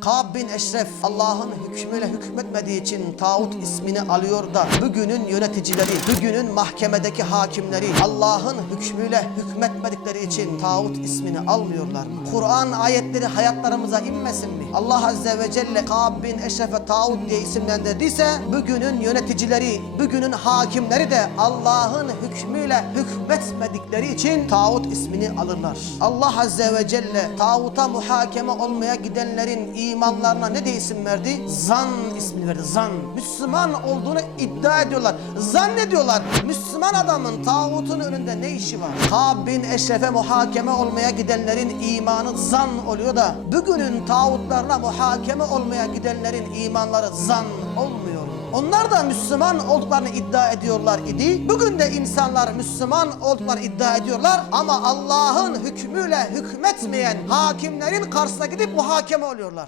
Kab bin Eşref Allah'ın hükmüyle hükmetmediği için tağut ismini alıyor da bugünün yöneticileri, bugünün mahkemedeki hakimleri Allah'ın hükmüyle hükmetmedikleri için tağut ismini almıyorlar mı? Kur'an ayetleri hayatlarımıza inmesin mi? Allah Azze ve Celle Kab bin Eşref'e tağut diye isimlendirdiyse bugünün yöneticileri, bugünün hakimleri de Allah'ın hükmüyle hükmetmedikleri için tağut ismini alırlar. Allah Azze ve Celle tağuta muhakeme olmaya gidenlerin imanlarına ne diye isim verdi? Zan ismini verdi. Zan. Müslüman olduğunu iddia ediyorlar. Zannediyorlar. Müslüman adamın tağutun önünde ne işi var? Kab bin Eşref'e muhakeme olmaya gidenlerin imanı zan oluyor da bugünün tağutlarına muhakeme olmaya gidenlerin imanları zan olmuyor. Onlar da Müslüman olduklarını iddia ediyorlar idi. Bugün de insanlar Müslüman olduklarını iddia ediyorlar ama Allah'ın hükmüyle hükmetmeyen hakimlerin karşısına gidip muhakeme oluyorlar.